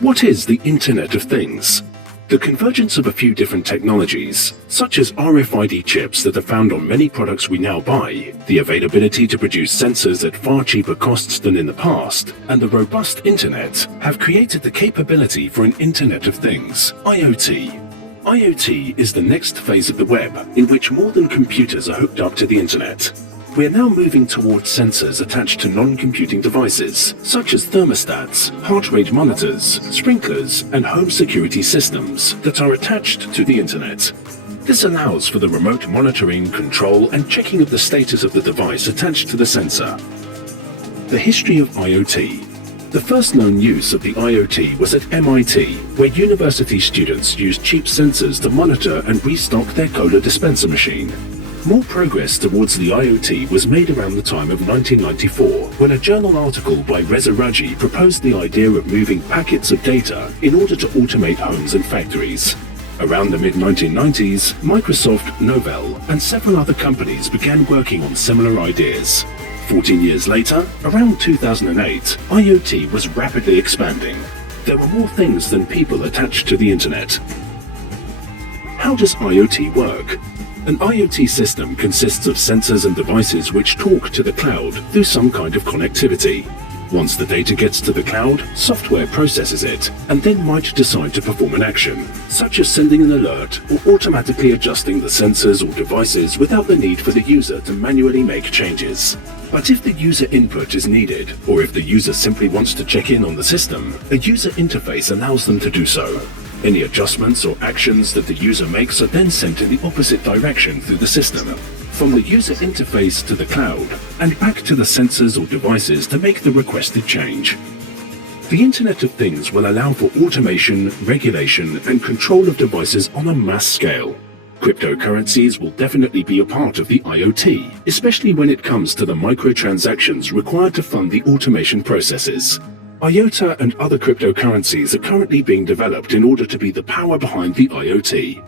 What is the Internet of Things? The convergence of a few different technologies, such as RFID chips that are found on many products we now buy, the availability to produce sensors at far cheaper costs than in the past, and the robust Internet, have created the capability for an Internet of Things, IoT. IoT is the next phase of the web, in which more than computers are hooked up to the Internet. We are now moving towards sensors attached to non-computing devices, such as thermostats, heart rate monitors, sprinklers, and home security systems that are attached to the Internet. This allows for the remote monitoring, control, and checking of the status of the device attached to the sensor. The history of IoT. The first known use of the IoT was at MIT, where university students used cheap sensors to monitor and restock their cola dispenser machine. More progress towards the IoT was made around the time of 1994, when a journal article by Reza Raji proposed the idea of moving packets of data in order to automate homes and factories. Around the mid-1990s, Microsoft, Novell, and several other companies began working on similar ideas. 14 years later, around 2008, IoT was rapidly expanding. There were more things than people attached to the Internet. How does IoT work? An IoT system consists of sensors and devices which talk to the cloud through some kind of connectivity. Once the data gets to the cloud, software processes it and then might decide to perform an action, such as sending an alert or automatically adjusting the sensors or devices without the need for the user to manually make changes. But if the user input is needed, or if the user simply wants to check in on the system, a user interface allows them to do so. Any adjustments or actions that the user makes are then sent in the opposite direction through the system, from the user interface to the cloud, and back to the sensors or devices to make the requested change. The Internet of Things will allow for automation, regulation, and control of devices on a mass scale. Cryptocurrencies will definitely be a part of the IoT, especially when it comes to the microtransactions required to fund the automation processes. IOTA and other cryptocurrencies are currently being developed in order to be the power behind the IoT.